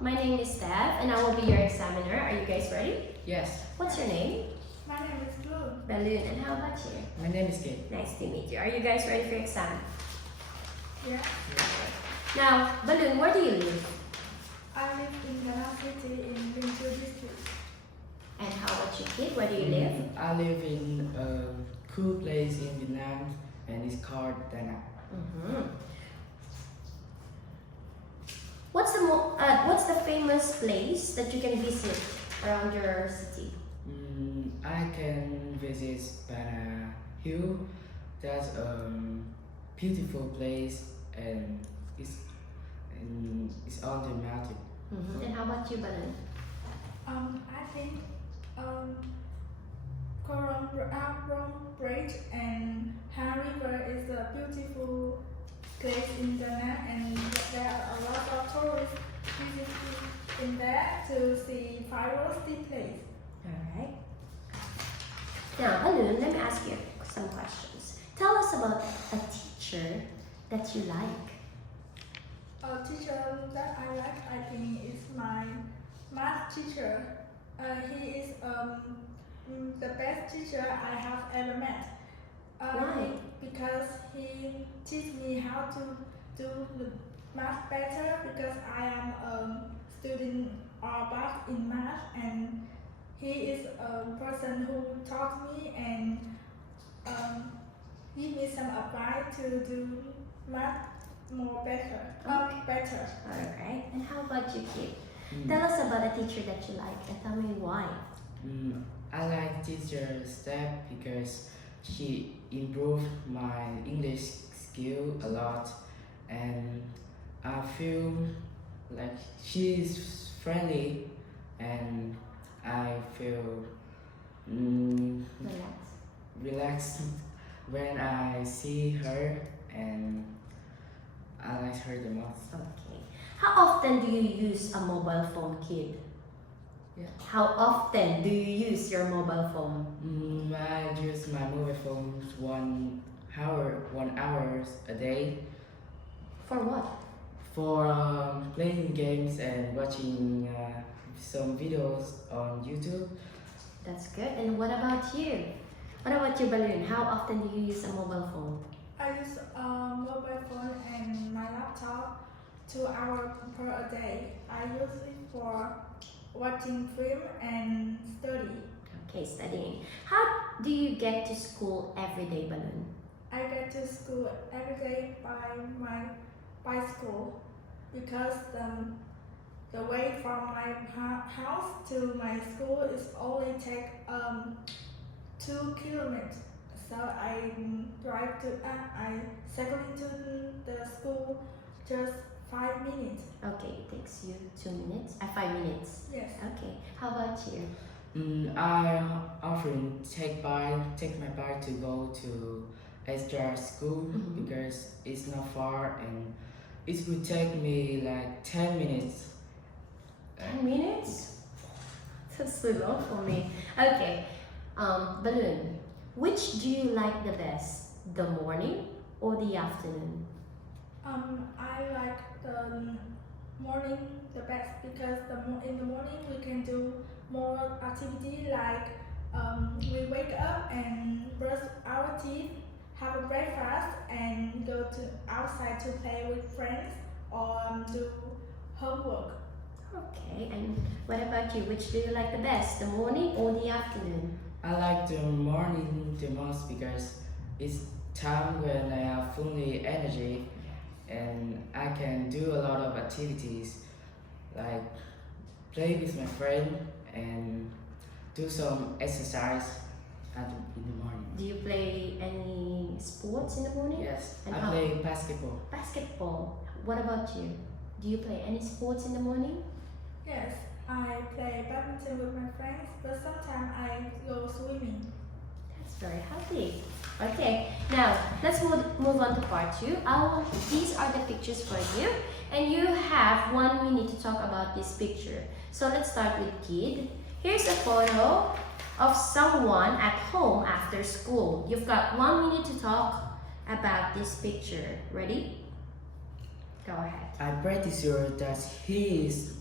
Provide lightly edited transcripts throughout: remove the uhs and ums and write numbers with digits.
my name is Steph and I will be your examiner. Are you guys ready? Yes. What's your name? My name is Blue. Balloon. And how about you? My name is Kate. Nice to meet you. Are you guys ready for your exam? Yeah. Now, Balloon, where do you live? I live in Ghana City in Binju district. And how about you, Kid? Where do you live? I live in a cool place in Vietnam and it's called Da Nang. Mm-hmm. What's the famous place that you can visit around your city? I can visit Bana Hill. That's a beautiful place and it's on the mountain. Mm-hmm. And how about you, Balloon? I think Coron Bridge and Han River is a beautiful place in Ghana, and there are a lot of tourists visiting in there to see fireworks displays. Alright. Now, Balloon, let me ask you some questions. Tell us about a teacher that you like. A teacher that I like, I think, is my math teacher. He is the best teacher I have ever met. Why? Because he teach me how to do the math better, because I am a student bad in math, and he is a person who taught me and give me some advice to do math more better. Better. Alright. And how about you, Kid? Tell us about a teacher that you like and tell me why. I like teacher Steph because she improved my English skill a lot, and I feel like she is friendly, and I feel Relax. relaxed when I see her, and I like her the most. Okay. How often do you use a mobile phone, Kid? Yeah. How often do you use your mobile phone? I use my mobile phone 1 hour a day For what? for playing games and watching some videos on YouTube. That's good. And what about you? What about you, Balloon? How often do you use a mobile phone? I use a mobile phone and my laptop 2 hours per day. I use it for watching film and study. Okay, studying. How do you get to school every day, Balloon? I get to school every day by my bicycle, because the way from my house to my school is only take 2 kilometers. So I cycle into the school just 5 minutes. Okay, it takes you 2 minutes, 5 minutes. Yes. Okay, how about you? I often take my bike to go to extra school because it's not far and it would take me like 10 minutes. 10 minutes? That's so long for me. Okay, Balloon, which do you like the best? The morning or the afternoon? I like the morning the best, because in the morning we can do more activity, like we wake up and brush our teeth, have a breakfast, and go to outside to play with friends or do homework. Okay, and what about you? Which do you like the best? The morning or the afternoon? I like the morning the most because it's time when I have fully energy and I can do a lot of activities like play with my friend and do some exercise in the morning. Do you play any sports in the morning? Yes, And I how? play basketball. Basketball. What about you? Do you play any sports in the morning? Yes, I play badminton with my friends, but sometimes I go swimming. That's very healthy. Okay, now let's move on to part 2. These are the pictures for you, and you have 1 minute to talk about this picture. So let's start with Kid. Here's a photo of someone at home after school. You've got 1 minute to talk about this picture. Ready? Go ahead. I'm pretty sure that he is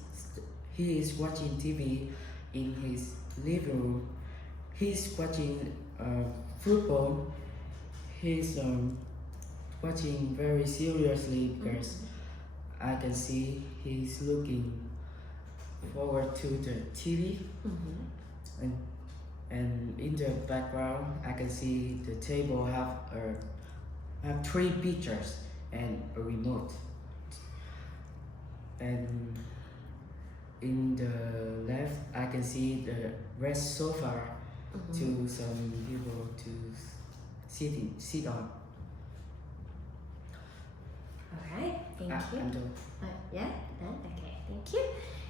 he is watching TV in his living room. He's watching football. He's watching very seriously because I can see he's looking forward to the TV, and in the background I can see the table have three pictures and a remote, and in the left I can see the red sofa to some people to sit on. Alright, thank you. And Yeah, done? Okay, thank you.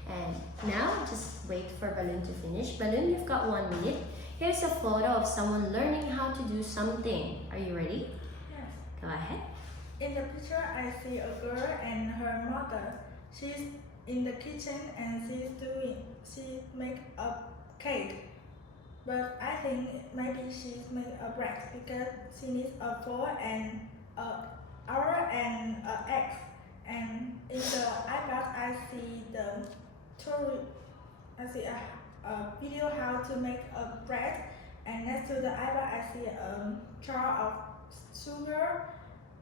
And now, just wait for Balloon to finish. Balloon, you've got 1 minute. Here's a photo of someone learning how to do something. Are you ready? Yes. Go ahead. In the picture, I see a girl and her mother. She's in the kitchen and she make a cake. But I think maybe she's make a bread because she needs a bowl and a hour and an egg. And in the iPad, I see a video how to make a bread. And next to the iPad, I see a jar of sugar.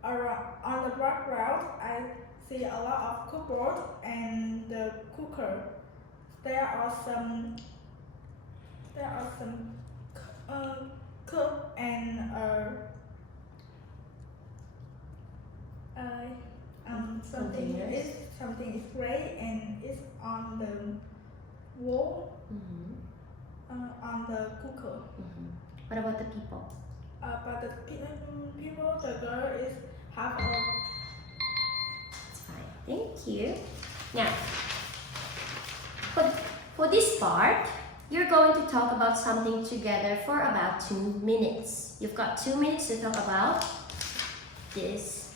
On the background, I see a lot of cupboard and the cooker. There are some cook and something is gray and it's on the wall on the cooker. What about the people? But the people, the girl is have a. It's fine. Thank you. Now, for this part, you're going to talk about something together for about 2 minutes. You've got 2 minutes to talk about this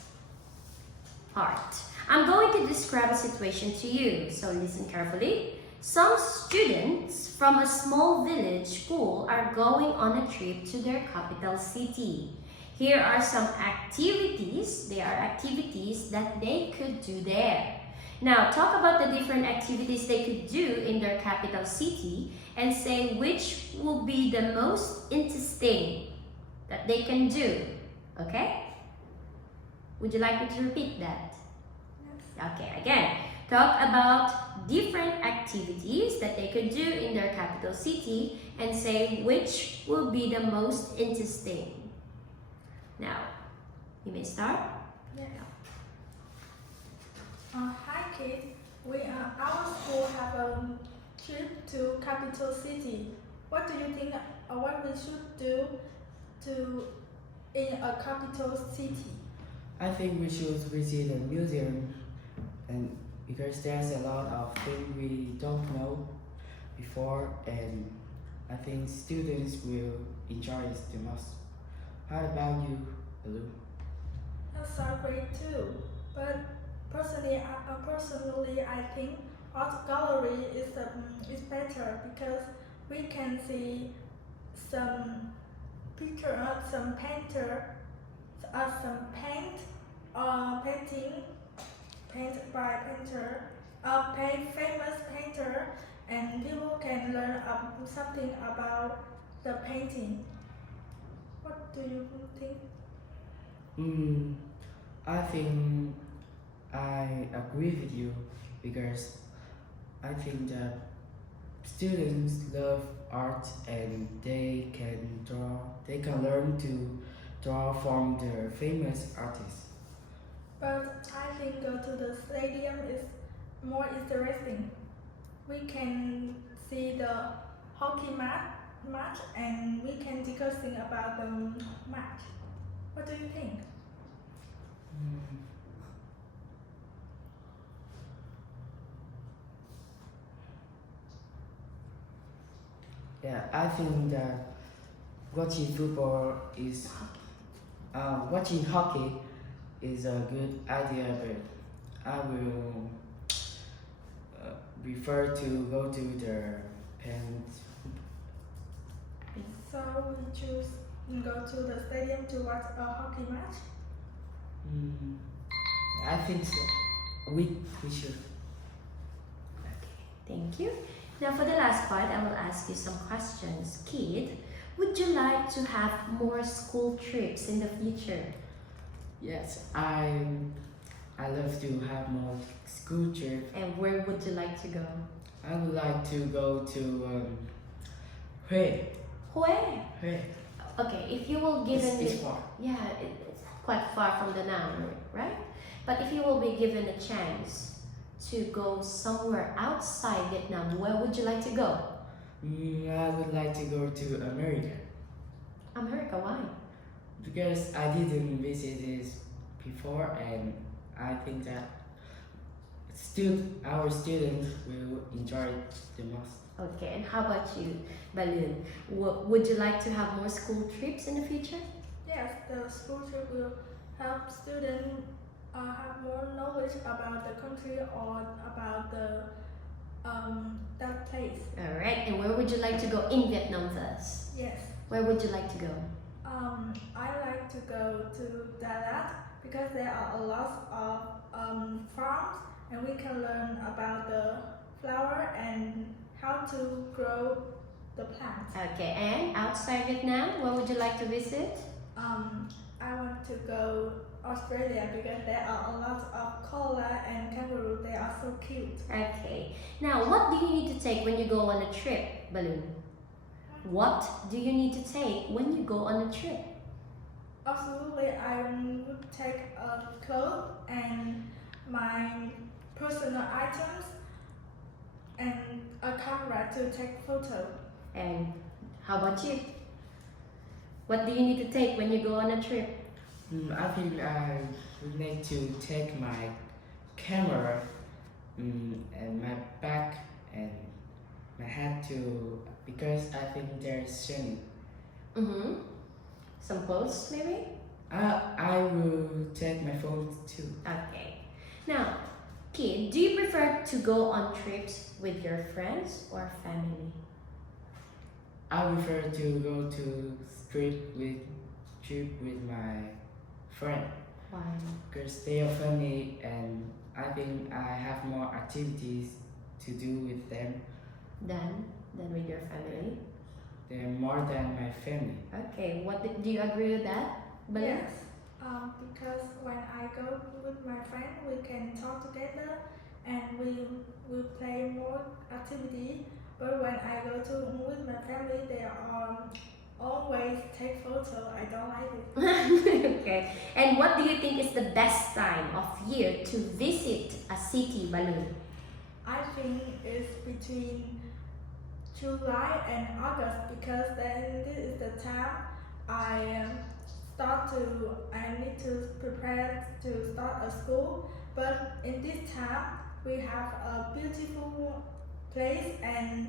part. I'm going to describe a situation to you, so listen carefully. Some students from a small village school are going on a trip to their capital city. Here are some activities. They are activities that they could do there. Now, talk about the different activities they could do in their capital city and say which will be the most interesting that they can do. Okay? Would you like me to repeat that? Yes. Okay, again. Talk about different activities that they could do in their capital city and say which will be the most interesting. Now, you may start. Yeah. Hi kids, our school have a trip to capital city. What do you think? What we should do in a capital city? I think we should visit a museum, and because there's a lot of things we don't know before, and I think students will enjoy it the most. How about you, Baloo? That sounds great too. But personally, I think art gallery is better because we can see some picture, some painter, some paint by painter, famous painter, and people can learn something about the painting. What do you think? I think I agree with you because I think that students love art and they can learn to draw from their famous artists. But I think go to the stadium is more interesting. We can see the hockey match and we can discussing about the match. What do you think? Yeah, I think that watching hockey is a good idea, but I will prefer to go to the paint. So we choose go to the stadium to watch a hockey match. I think so. We should. Okay, Thank you. Now for the last part, I will ask you some questions. Kid, would you like to have more school trips in the future? Yes, I love to have more school trip. And where would you like to go? I would like to go to Hue. Where? Hue. Okay, if you will given It's the- far. yeah, it's quite far from the noun, right? But if you will be given a chance to go somewhere outside Vietnam, where would you like to go? I would like to go to America America, why? because I didn't visit this before, and I think that our students will enjoy it the most. Okay, and how about you, Balloon? Would you like to have more school trips in the future? Yes, the school trip will help students have more knowledge about the country or about that place. All right, and where would you like to go in Vietnam first? Yes. Where would you like to go? I like to go to Dalat because there are a lot of farms and we can learn about the flower and how to grow the plants. Okay, and outside Vietnam, where would you like to visit? I want to go Australia because there are a lot of koala and kangaroo. They are so cute. Okay, now what do you need to take when you go on a trip, Balloon? What do you need to take when you go on a trip? Absolutely, I would take a clothes and my personal items and a camera to take photo. And how about you? What do you need to take when you go on a trip? I think I would need to take my camera and my bag and my hat too because I think there's sunny. Mm-hmm. Some clothes, maybe? I will take my phone too. Okay. Now, kid, do you prefer to go on trips with your friends or family? I prefer to go to trip with my friend Why? because they are funny and I think I have more activities to do with them. Than with your family? They're more than my family. Okay. Do you agree with that? Balloon? Yes, because when I go with my friend, we can talk together and we will play more activity. But when I go with my family, they are always take photo. I don't like it. Okay. And what do you think is the best time of year to visit a city, Balloon? I think it's between July and August because then this is the time I need to prepare to start a school. But in this time we have a beautiful place and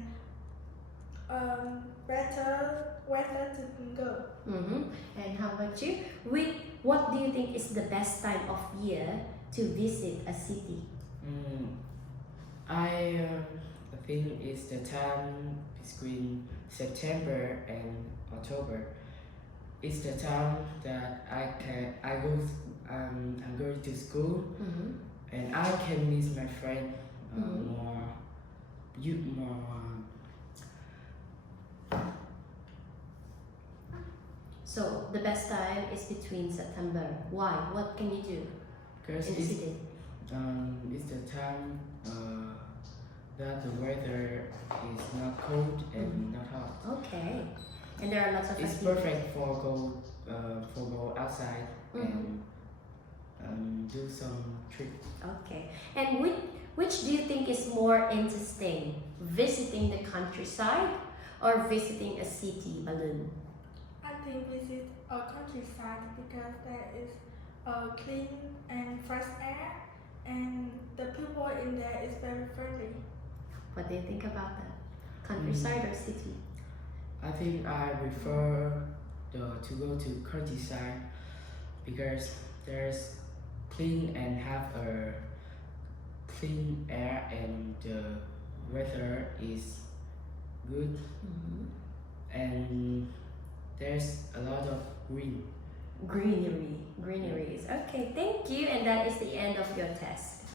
better weather to go. Mm-hmm. And how about you? What do you think is the best time of year to visit a city? I think it's the time between September and October. It's the time that I'm going to school Mm-hmm. and I can miss my friend Mhm. more. So the best time is between September. Why? What can you do Because in the city? it's the time that the weather is not cold and not hot. Okay. And there are lots of It's activities. perfect for go outside Mhm. and do some trip. Okay. And which do you think is more interesting? Visiting the countryside or visiting a city, Balloon? I think visit a countryside because there is a clean and fresh air and the people in there is very friendly. What do you think about that? Countryside or city? I think I prefer to go to countryside because there's clean and have a clean air and the weather is good Mhm. and there's a lot of greeneries. Greeneries. Okay, thank you. And that is the end of your test.